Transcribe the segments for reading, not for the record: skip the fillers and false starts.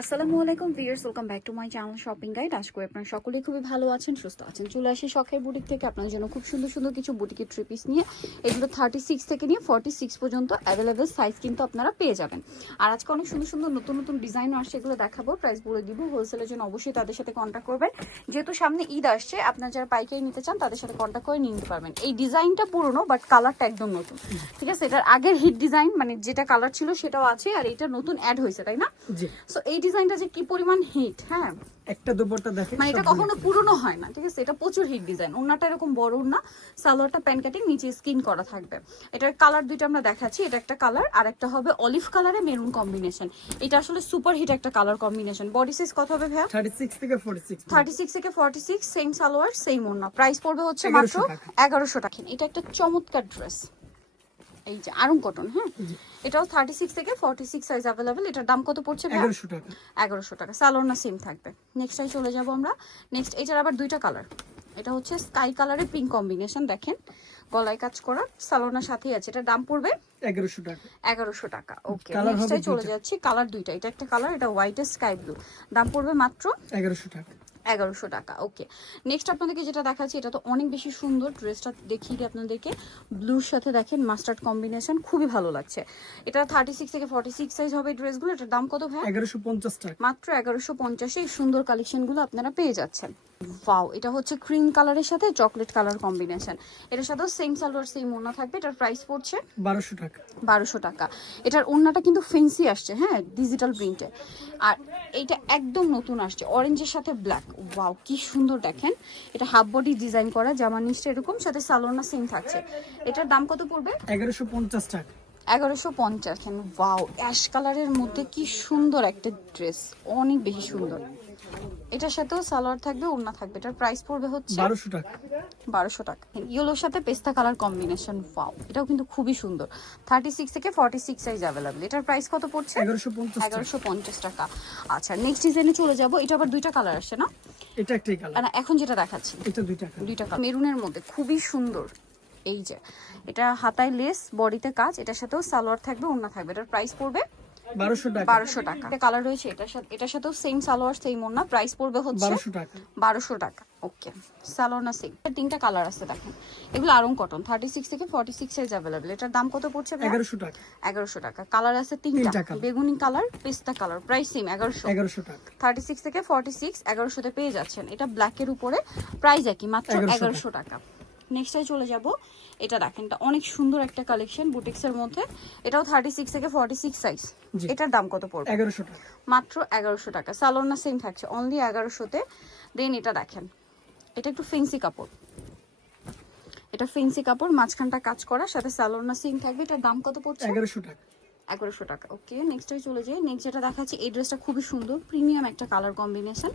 আসসালামু আলাইকুম viewers, welcome back to my channel shopping guide. আশা করি আপনারা সকলেই খুবই ভালো আছেন, সুস্থ আছেন। চলে আসি শখের বুটিক থেকে আপনাদের জন্য খুব সুন্দর সুন্দর কিছু বুটিকের থ্রি পিস নিয়ে। এগুলো 36 থেকে নিয়ে 46 পর্যন্ত অ্যাভেলেবেল সাইজ কিন্তু আপনারা পেয়ে যাবেন। আর আজকে অনেক সুন্দর সুন্দর নতুন নতুন ডিজাইনও আসছে, এগুলো দেখাবো, প্রাইস বলে দিব। হোলসেলের জন্য অবশ্যই তাদের সাথে কন্ট্যাক্ট করবেন। যেহেতু সামনে ঈদ আসছে, আপনারা যারা পাইকারি নিতে চান তাদের সাথে কন্ট্যাক্ট করে নিতে পারবেন। এই ডিজাইনটা পুরনো, বাট কালারটা একদম নতুন, ঠিক আছে? এটার আগের হিট ডিজাইন মানে যেটা কালার ছিল সেটাও আছে, আর এটা নতুন অ্যাড হয়েছে, তাই না? সো এই ডিজাইনটা যে কি পরিমাণ হিট, হ্যাঁ, একটা দুপাট্টা দেখেন, মানে এটা কখনো পুরনো হয় না, ঠিক আছে? এটা প্রচুর হিট ডিজাইন। ওন্নাটা এরকম বড় ওন্না, সালোয়ারটা প্যান কাটিং, নিচে স্কিন করা থাকবে। এটার কালার দুইটা আমরা দেখাচ্ছি, এটা একটা কালার আর একটা হবে অলিভ কালারে মেরুন কম্বিনেশন। এটা আসলে সুপার হিট একটা কালার কম্বিনেশন। বডি সাইজ কত হবে ভাইয়া? 36 থেকে 46। 36 থেকে 46, সেম সালোয়ার সেম ওন্না। প্রাইস পড়বে হচ্ছে মাত্র 1100 টাকা। এটা একটা চমৎকার ড্রেস, এই যে আরং কটন, হ্যাঁ, এটাও 36 থেকে 46 সাইজ अवेलेबल। এটার দাম কত পড়ছে? 1100 টাকা। 1100 টাকা। সালোয়ার না সেম থাকবে। নেক্সটটাই চলে যাব আমরা। নেক্সট এটার আবার দুইটা কালার। এটা হচ্ছে স্কাই কালারে পিঙ্ক কম্বিনেশন, দেখেন গলায় কাজ করা, সালোয়ার সাথেই আছে। এটার দাম পড়বে 1100 টাকা। 1100 টাকা। ওকে, নেক্সটটাই চলে যাচ্ছি। কালার দুইটা, এটা একটা কালার, এটা হোয়াইট আর স্কাই ব্লু। দাম পড়বে মাত্র 1100 টাকা। 1100 টাকা। ওকে, নেক্সট আপনাদেরকে যেটা দেখাচ্ছি, এটা তো অনেক বেশি সুন্দর। ড্রেসটা দেখিয়ে দিই আপনাদেরকে, ব্লুর সাথে দেখেন মাস্টার্ড কম্বিনেশন, খুবই ভালো লাগছে। এটা 36 থেকে 46 সাইজ হবে এই ড্রেসগুলো। এটার দাম কত ভাই? 1150 টাকা। মাত্র 1150 এই সুন্দর কালেকশনগুলো আপনারা পেয়ে যাচ্ছেন। ওয়াও, এটা হচ্ছে ক্রিম কালারের সাথে চকলেট কালার কম্বিনেশন। এটার সাথেও সেম সালোয়ার সেম ওড়না থাকবে। এটার প্রাইস পড়ছে 1200 টাকা। 1200 টাকা। এটার ওড়নাটা কিন্তু ফেন্সি আসছে, হ্যাঁ, ডিজিটাল প্রিন্টে। আর এইটা একদম নতুন আসছে অরেঞ্জের সাথে ব্ল্যাক। ওয়াও, কি সুন্দর দেখেন। এটা হাফ বডি ডিজাইন করা, জামার নিচটা এরকম, সাথে সালোয়ার সেম থাকছে। এটার দাম কত পড়বে? 1150 টাকা। 1150। ওয়াও, অ্যাশ কালারের মধ্যে কি সুন্দর একটা ড্রেস, অনেক বেশি সুন্দর। এটার সাথেও সালোয়ার থাকবে, ওড়না থাকবে। এটার প্রাইস পড়বে হচ্ছে 1200 টাকা। 1200 টাকা। ইয়েলোর সাথে পেস্তা কালার কম্বিনেশন। ওয়াও, এটাও কিন্তু খুবই সুন্দর। 36 থেকে 46 সাইজ अवेलेबल। এটার প্রাইস কত পড়ছে? 1150 টাকা। আচ্ছা, নেক্সট ডিজাইনে চলে যাব। এটা আবার দুইটা কালার আসছে না? এটা একটাই কালার। না, এখন যেটা দেখাচ্ছি এটা দুইটা কালার। দুইটা কালার, মেরুনের মধ্যে খুবই সুন্দর। এই যে এটা হাতায় লেস, বডিতে কাজ, এটার সাথেও সালোয়ার থাকবে, ওড়না থাকবে। এটার প্রাইস পড়বে 1200 টাকা। 1200 টাকা। একটা কালার রয়েছে, এটার সাথেও সেম সালোয়ার সেম ওড়না। প্রাইস পড়বে হচ্ছে 1200 টাকা। 1200 টাকা। ওকে, সালোয়ার না সেম। তিনটা কালার আছে দেখেন, এগুলো আরং কটন, 36 থেকে 46 সাইজ अवेलेबल। এটার দাম কত পড়ছে? 1100 টাকা। 1100 টাকা। কালার আছে তিনটা, বেগুনি কালার, পেস্তা কালার। প্রাইস সেম 1100 টাকা। 36 থেকে 46 1100 তে পেয়ে যাচ্ছেন। এটা ব্ল্যাকের উপরে, প্রাইস একই, মাত্র 1100 টাকা। নেক্সটে চলে যাব। এটা দেখেন, এটা অনেক সুন্দর একটা কালেকশন বুটিক্স এর মধ্যে। এটাও 36 থেকে 46 সাইজ। এটার দাম কত পড়বে? 1100 টাকা। মাত্র 1100 টাকা। সালোয়ার না সেম থাকছে, অনলি 1100 তে। দেন এটা দেখেন, এটা একটু ফেন্সি কাপড়, এটা ফেন্সি কাপড়, মাঝখানটা কাজ করা, সাথে সালোয়ার না সেম থাকবে। এটার দাম কত পড়ছে? 1100 টাকা। 1100 টাকা। ওকে, নেক্সটে চলে যাই। নেক্সট যেটা দেখাচ্ছি, এই ড্রেসটা খুবই সুন্দর, প্রিমিয়াম একটা কালার কম্বিনেশন।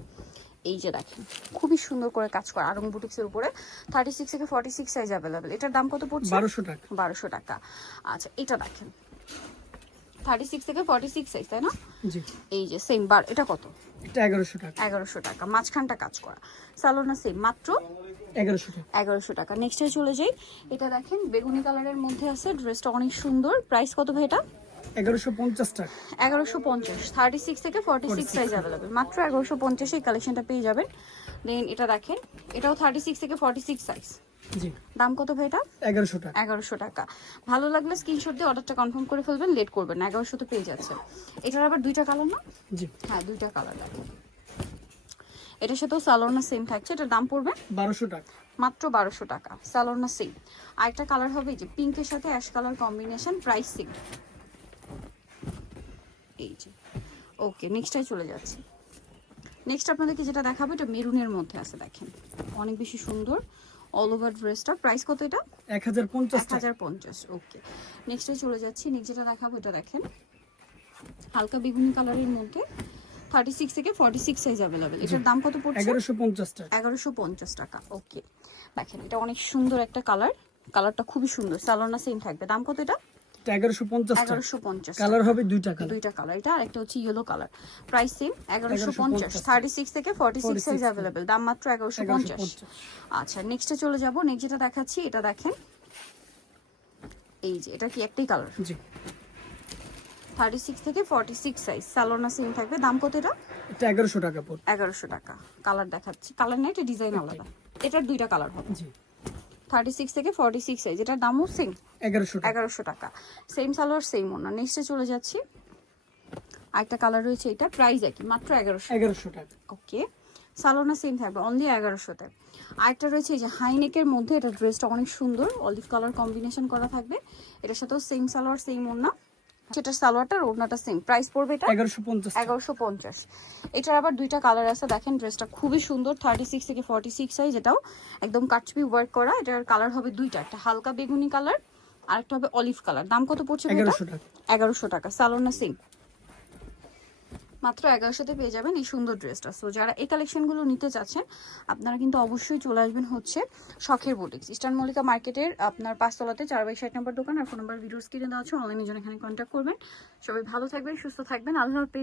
এই যে দেখেন, খুবই সুন্দর করে কাজ করা আরং বুটিক্সের উপরে। 36 থেকে 46 সাইজ अवेलेबल। এটার দাম কত পড়ছে? 1200 টাকা। 1200 টাকা। আচ্ছা, এটা দেখেন 36 থেকে 46 সাইজ, তাই না? জি। এই যে সেম বার। এটা কত? এটা 1100 টাকা। 1100 টাকা। মাঝখানটা কাজ করা, সালোয়ার না সেম, মাত্র 1100 টাকা। 1100 টাকা। নেক্সটে চলে যাই। এটা দেখেন বেগুনি কালারের মধ্যে আছে, ড্রেসটা অনেক সুন্দর। প্রাইস কত ভাই এটা? 1150 টাকা। 1150। 36 থেকে 46 সাইজ अवेलेबल। মাত্র 1150 এই কালেকশনটা পেয়ে যাবেন। দেন এটা দেখেন, এটাও 36 থেকে 46 সাইজ। জি। দাম কত ভাই এটা? 1100 টাকা। 1100 টাকা। ভালো লাগলে স্ক্রিনশট দিয়ে অর্ডারটা কনফার্ম করে ফেলবেন, লেট করবেন না। 1100 তে পেয়ে যাচ্ছে। এটার আবার দুইটা কালার না? জি। হ্যাঁ, দুইটা কালার দেখেন। এটার সাথেও সালোয়ার না সেম থাকছে। এটার দাম পড়বে 1200 টাকা। মাত্র 1200 টাকা। সালোয়ার না সেম। আরেকটা কালার হবে যে পিঙ্কের সাথে ash colour combination, price same. এই যে ওকে, নেক্সটটাই চলে যাচ্ছি। নেক্সট আপনাদেরকে যেটা দেখাবো, এটা মেরুনের মধ্যে আছে, দেখেন অনেক বেশি সুন্দর অল ওভার ড্রেসটা। প্রাইস কত এটা? 1050 টাকা। 1050। ওকে, নেক্সটে চলে যাচ্ছি। নেক্সট যেটা দেখাবো, এটা দেখেন হালকা বেগুনি কালারের মধ্যে, 36 থেকে 46 সাইজ अवेलेबल। এটার দাম কত পড়ছে? 1150 টাকা। 1150 টাকা। ওকে, দেখেন এটা অনেক সুন্দর একটা কালার, কালারটা খুবই সুন্দর। সালোয়ার না সেম থাকবে। দাম কত এটা? 1150 টাকা। 1150। কালার হবে দুইটা কালার। দুইটা কালার, এটা আর একটা হচ্ছে ইয়েলো কালার। Price same 1150। 36 থেকে 46 সাইজ अवेलेबल। দাম মাত্র 1150। আচ্ছা, নেক্সটে চলে যাব। নেক্সট যেটা দেখাচ্ছি, এটা দেখেন, এই যে এটা কি একটাই কালার? জি। 36 থেকে 46 সাইজ, সালোনা সেম থাকবে। দাম কত এটা? এটা 1100 টাকা পড়বে। 1100 টাকা। কালার দেখাচ্ছি, কালার না, এটা ডিজাইন আলাদা। এটার দুইটা কালার হবে। জি 36 থেকে 46 সাইজ, এটার দামও সেম 1100 টাকা। 1100 টাকা। সেম সালোয়ার সেম ওনা। নেক্সটে চলে যাচ্ছি, আরেকটা কালার রয়েছে, এটা প্রাইস একই, মাত্র 1100 টাকা। ওকে, সালোনা সেম থাকবে, অনলি 1100-তে। আরেকটা রয়েছে এই যে হাইনেকের মধ্যে, এটা ড্রেসটা অনেক সুন্দর, অলিভ কালার কম্বিনেশন করা থাকবে। এটার সাথেও সেম সালোয়ার সেম ওড়না, সেটার সালোয়ারটা ওড়নাটা সেম। প্রাইস পড়বে এটা 1150 টাকা। 1150। এটার আবার দুইটা কালার আছে, দেখেন ড্রেসটা খুবই সুন্দর। 36 থেকে 46 সাইজ, এটাও একদম কাটছবি ওয়ার্ক করা। এটার কালার হবে দুইটা, একটা হালকা বেগুনি কালার, আরেকটা হবে অলিভ কালার। দাম কত পড়ছে? 1100 টাকা। 1100 টাকা। সালোনা সেম, মাত্র 1100-তে পেয়ে যাবেন এই সুন্দর ড্রেসটা। সো যারা এই কালেকশনগুলো নিতে চাচ্ছেন, আপনারা কিন্তু অবশ্যই চলে আসবেন হচ্ছে শখের বুটিক্স, ইস্টার্ন মল্লিকা মার্কেটের আপনার 5 তলাতে 4/60 নম্বর দোকান। আর ফোন নাম্বার ভিডিও স্ক্রিনে দেওয়া আছে, অনলাইনে জন্য এখানে কন্ট্যাক্ট করবেন। সবাই ভালো থাকবেন, সুস্থ থাকবেন, আল্লাহ হাফেজ।